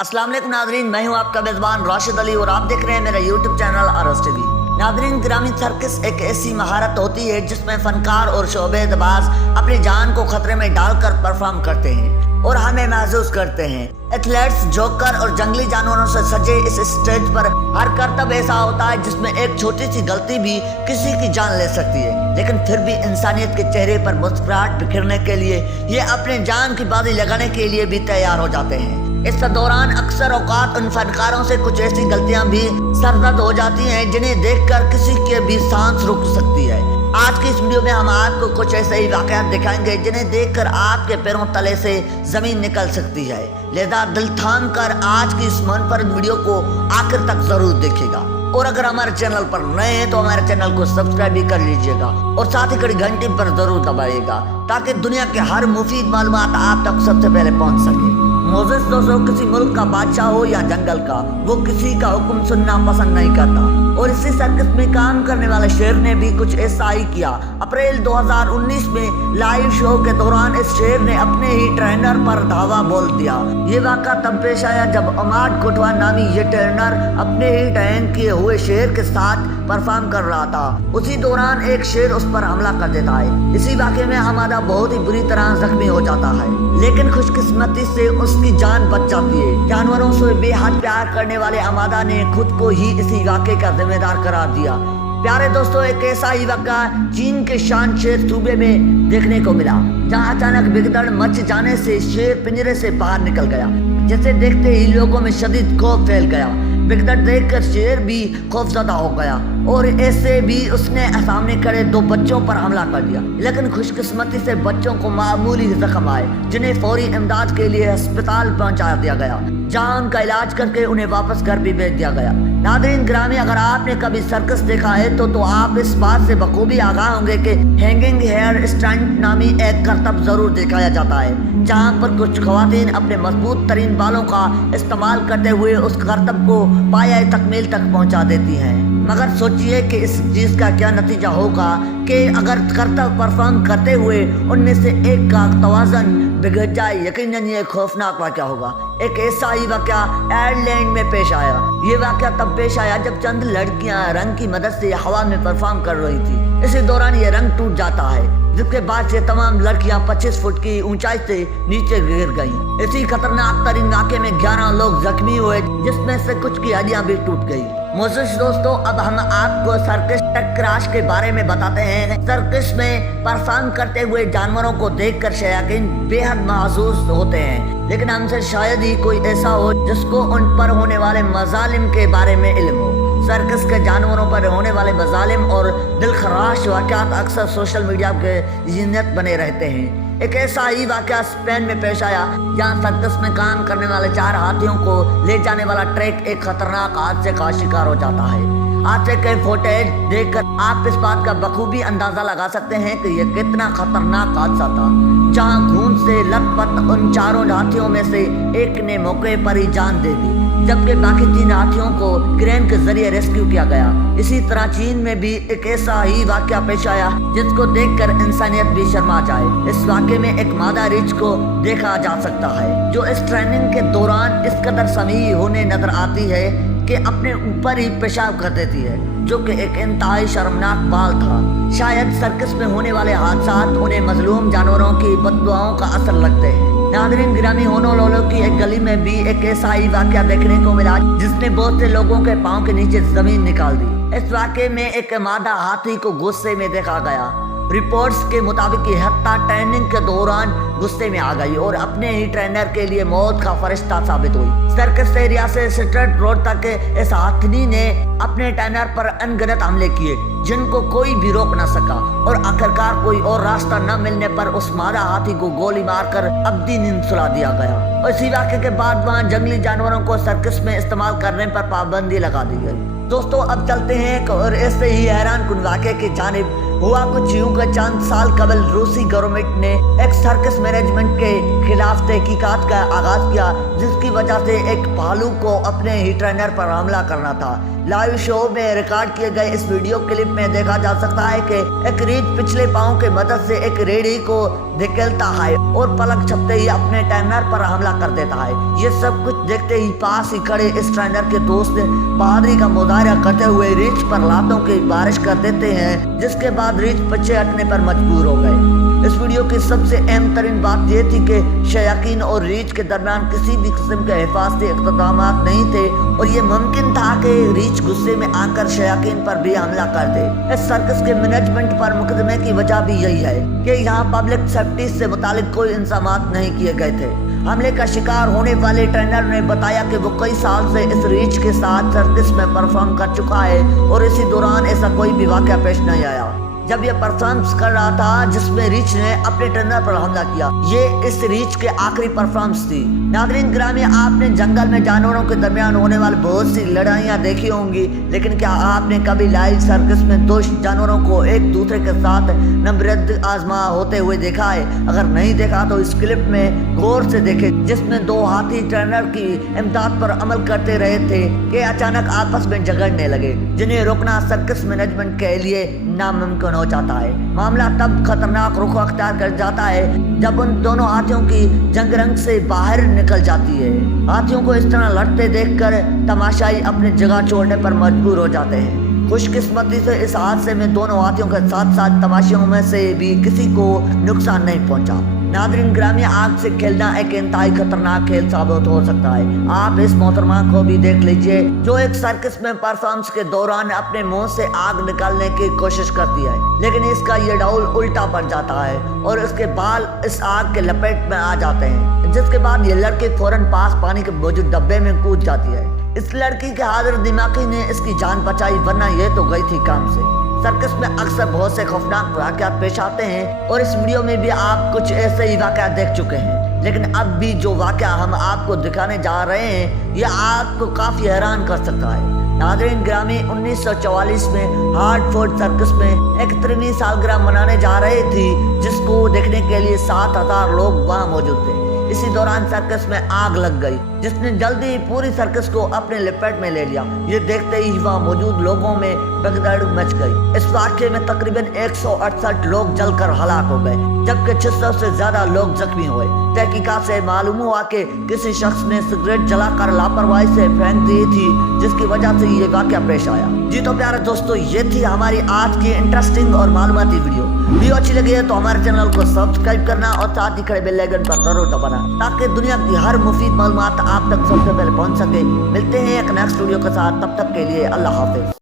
अस्सलाम वालेकुम नाजरीन, मैं हूं आपका मेज़बान राशिद अली और आप देख रहे हैं मेरा यूट्यूब चैनल आरएस टीवी। नाजरीन, ग्रामीण सर्कस एक ऐसी महारत होती है जिसमें फनकार और शोबेबाज अपनी जान को खतरे में डालकर परफॉर्म करते हैं और हमें महसूस करते हैं। एथलीट्स, जोकर और जंगली जानवरों से सजे इस स्टेज पर हर करतब ऐसा होता है जिसमें एक छोटी सी गलती भी किसी की जान ले सकती है, लेकिन फिर भी इंसानियत के चेहरे पर मुस्कुराहट बिखेरने के लिए ये अपने जान की बाजी लगाने के लिए भी तैयार हो जाते हैं। इस दौरान अक्सर औकात उन फनकारों से कुछ ऐसी गलतियां भी सरदर्द हो जाती हैं जिन्हें देखकर किसी के भी सांस रुक सकती है। आज की इस वीडियो में हम आपको कुछ ऐसे ही वाकयात दिखाएंगे जिन्हें देखकर आपके पैरों तले से जमीन निकल सकती है। लिहाजा दिल थाम कर आज की इस मनफरद वीडियो को आखिर तक जरूर देखिएगा और अगर हमारे चैनल पर नए हैं तो हमारे चैनल को सब्सक्राइब भी कर लीजिएगा और साथ ही घड़ी घंटी पर जरूर दबाइएगा ताकि दुनिया के हर मुफीद मालूमात आप तक सबसे पहले पहुंच सके। मोज़ेस दोस्तों किसी मुल्क का बादशाह हो या जंगल का, वो किसी का हुक्म सुनना पसंद नहीं करता और इसी सर्कस में काम करने वाले शेर ने भी कुछ ऐसा ही किया। अप्रैल 2019 में लाइव शो के दौरान इस शेर ने अपने ही ट्रेनर पर धावा बोल दिया। ये वाक़ा तब पेश आया जब अमाद कोटवा नामी ये ट्रेनर अपने ही ट्रेन किए हुए शेर के साथ परफॉर्म कर रहा था। उसी दौरान एक शेर उस पर हमला कर देता है। इसी वाक़े में अमादा बहुत ही बुरी तरह जख्मी हो जाता है, लेकिन खुशकिस्मती से उसकी जान बच जाती है। जानवरों से बेहद प्यार करने वाले अमादा ने खुद को ही इसी वाक़े का जिम्मेदार करार दिया। प्यारे दोस्तों, एक ऐसा ही वाक़ा चीन के शानशेर सूबे में देखने को मिला जहां अचानक भगदड़ मच जाने से शेर पिंजरे से बाहर निकल गया। जिसे देखते ही लोगों में शदीद खौफ फैल गया। भगदड़ देखकर शेर भी खौफजदा हो गया और ऐसे भी उसने सामने खड़े दो बच्चों पर हमला कर दिया, लेकिन खुशकिस्मती से बच्चों को मामूली जख्म आए जिन्हें फौरी इमदाद के लिए अस्पताल पहुंचा दिया गया, जहां उनका इलाज करके उन्हें वापस घर भी भेज दिया गया। नाज़रीन ग्रामी, अगर आपने कभी सर्कस देखा है तो आप इस बात से बखूबी आगाह होंगे कि हैंगिंग हेयर स्टंट नामी एक करतब जरूर दिखाया जाता है, जहां पर कुछ खवातीन अपने मजबूत तरीन बालों का इस्तेमाल करते हुए उस करतब को पाया तकमील तक पहुंचा देती हैं। मगर सोचिए कि इस चीज का क्या नतीजा होगा कि अगर करतब परफॉर्म करते हुए उनमें से एक का तवाज़न बिगड़ जाए। यकीनन ये खौफनाक वाक़या होगा। एक ऐसा ही वाक़या आयरलैंड में पेश आया। ये वाक़या तब पेश आया जब चंद लड़कियां रंग की मदद से हवा में परफॉर्म कर रही थी। इसी दौरान ये रंग टूट जाता है, जिसके बाद से तमाम लड़कियां 25 फुट की ऊंचाई से नीचे गिर गईं। इसी खतरनाक तरीन वाक़े में 11 लोग जख्मी हुए, जिसमें से कुछ की हड्डियां भी टूट गई। मोज़ेस दोस्तों, अब हम आपको सर्कस क्रैश के बारे में बताते हैं। सर्कस में परफॉर्म करते हुए जानवरों को देखकर शयातीन बेहद महसूस होते हैं, लेकिन हमसे शायद ही कोई ऐसा हो जिसको उन पर होने वाले मजालिम के बारे में इल्म हो। सर्कस के जानवरों पर होने वाले मजालिम और दिलखराश वाक़यात अक्सर सोशल मीडिया के ज़ीनत बने रहते हैं। एक ऐसा ही वाक़या स्पेन में पेश आया जहां सर्कस में काम करने वाले 4 हाथियों को ले जाने वाला ट्रक एक खतरनाक हादसे का शिकार हो जाता है। हादसे के फुटेज देखकर आप इस बात का बखूबी अंदाजा लगा सकते हैं कि यह कितना खतरनाक हादसा था, जहां खून से लथपथ उन 4 हाथियों में से एक ने मौके पर ही जान दे दी, जबकि बाकी 3 हाथियों को क्रेन के जरिए रेस्क्यू किया गया। इसी तरह चीन में भी एक ऐसा ही वाक़या पेश आया जिसको देखकर इंसानियत भी शर्मा जाए। इस वाक़े में एक मादा रीछ को देखा जा सकता है जो इस ट्रेनिंग के दौरान इस कदर समी होने नजर आती है कि अपने ऊपर ही पेशाब कर देती है, जो कि एक इंतहाई शर्मनाक बाल था। शायद सर्कस में होने वाले हादसात उन्हें मजलूम जानवरों की बददुआओं का असर लगते हैं। नाज़रीन ग्रामी, होनोलुलु की एक गली में भी एक ऐसा ही वाक़या देखने को मिला जिसने बहुत से लोगों के पांव के नीचे जमीन निकाल दी। इस वाक़े में एक मादा हाथी को गुस्से में देखा गया। रिपोर्ट्स के मुताबिक ये हत्या ट्रेनिंग के दौरान गुस्से में आ गई और अपने ही ट्रेनर के लिए मौत का फरिश्ता साबित हुई। सर्कस एरिया से स्ट्रेट रोड तक इस हाथनी ने अपने ट्रेनर पर अनगिनत हमले किए जिनको कोई भी रोक न सका और आखिरकार कोई और रास्ता न मिलने पर उस मादा हाथी को गोली मारकर अब्दी नींद सुला दिया गया। इसी वाक़े के बाद वहाँ जंगली जानवरों को सर्कस में इस्तेमाल करने पर पाबंदी लगा दी गई। दोस्तों, अब चलते हैं और ऐसे ही हैरान कुन वाक़े की जानिब। हुआ कुछ यूं कि चंद साल कबल रूसी गवर्नमेंट ने एक सर्कस मैनेजमेंट के खिलाफ तहकीकात का आगाज किया, जिसकी वजह से एक भालू को अपने ही ट्रेनर पर हमला करना था, लाइव शो में रिकॉर्ड किए गए इस वीडियो क्लिप में देखा जा सकता है कि एक रीछ पिछले पाँव के मदद से एक रेडी को धकेलता है और पलक झपकते ही अपने ट्रेनर पर हमला कर देता है। ये सब कुछ देखते ही पास ही खड़े इस ट्रेनर के दोस्त बहादुरी का मुजाहरा करते हुए रीछ पर लातों की बारिश कर देते हैं, जिसके बाद रीछ पीछे हटने पर मजबूर हो गए। इस वीडियो की सबसे अहम तरीन बात यह थी कि शयाकीन और रीछ के दरमियान किसी भी किस्म के हिफाजती इक़्तिदाम नहीं थे और ये मुमकिन था कि रीछ गुस्से में आकर शयाकीन पर भी हमला कर दे। इस सर्कस के मैनेजमेंट पर मुकदमे की वजह भी यही है कि यहाँ पब्लिक सेफ्टी से मुतालिक कोई इंतजाम नहीं किए गए थे। हमले का शिकार होने वाले ट्रेनर ने बताया कि वो कई साल से इस रीछ के साथ सर्कस में परफॉर्म कर चुका है और इसी दौरान ऐसा कोई भी वाक़या पेश नहीं आया जब ये परफॉर्मेंस कर रहा था जिसमें रीछ ने अपने ट्रेनर पर हमला किया। ये इस रीछ के आखिरी परफॉर्मेंस थी। नाज़रीन ग्रामी, आपने जंगल में जानवरों के दरमियान होने वाली बहुत सी लड़ाइयाँ देखी होंगी, लेकिन क्या आपने कभी लाइव सर्कस में दो जानवरों को एक दूसरे के साथ नबरद आजमा होते हुए देखा है? अगर नहीं देखा तो इस क्लिप में गौर से देखे, जिसमें दो हाथी ट्रेनर की इमदाद पर अमल करते रहे थे कि अचानक आपस में झगड़ने लगे, जिन्हें रोकना सर्कस मैनेजमेंट के लिए नामुमकिन हो जाता है। मामला तब खतरनाक रुख अख्तियार कर जाता है जब उन दोनों हाथियों की जंग रंग से बाहर निकल जाती है। हाथियों को इस तरह लड़ते देखकर तमाशाई अपनी जगह छोड़ने पर मजबूर हो जाते हैं। खुशकिस्मती से इस हादसे में दोनों हाथियों के साथ साथ तमाशियों में से भी किसी को नुकसान नहीं पहुंचा। नाज़रीन ग्रामी, आग से खेलना एक इंतहाई खतरनाक खेल साबित हो सकता है। आप इस मोहतरमा को भी देख लीजिए जो एक सर्कस में परफॉर्मेंस के दौरान अपने मुंह से आग निकालने की कोशिश करती है, लेकिन इसका ये डाउल उल्टा पड़ जाता है और इसके बाल इस आग के लपेट में आ जाते हैं, जिसके बाद ये लड़की फौरन पास पानी के मौजूद डब्बे में कूद जाती है। इस लड़की के हाजिर दिमागी ने इसकी जान बचाई, वरना ये तो गई थी काम से। सर्कस में अक्सर बहुत से खौफनाक वाक़यात पेश आते हैं और इस वीडियो में भी आप कुछ ऐसे ही वाक़यात देख चुके हैं, लेकिन अब भी जो वाक़या हम आपको दिखाने जा रहे हैं यह आपको काफ़ी हैरान कर सकता है। नाज़रीन ग्रामी, 1944 में हार्टफोर्ड सर्कस में 71वीं सालगिरह मनाने जा रही थी, जिसको देखने के लिए 7000 लोग वहाँ मौजूद थे। इसी दौरान सर्कस में आग लग गई, जिसने जल्दी ही पूरी सर्कस को अपने लपेट में ले लिया। ये देखते ही वहाँ मौजूद लोगों में भगदड़ मच गई। इस वाक़ये में तकरीबन 168 लोग जलकर हलाक हो गए, जबकि 600 से ज्यादा लोग जख्मी हुए। तहकीकात से मालूम हुआ कि किसी शख्स ने सिगरेट जलाकर लापरवाही से फेंक दी थी, जिसकी वजह से ये वाक़या पेश आया। जी तो प्यारे दोस्तों, ये थी हमारी आज की इंटरेस्टिंग और मालूमाती वीडियो अच्छी लगी है तो हमारे चैनल को सब्सक्राइब करना और साथ ही खड़े बेल आइकन पर जरूर दबाना, ताकि दुनिया की हर मुफीद मालूमात आप तक सबसे पहले पहुंच सके। मिलते हैं एक नेक्स्ट वीडियो के साथ, तब तक के लिए अल्लाह हाफिज।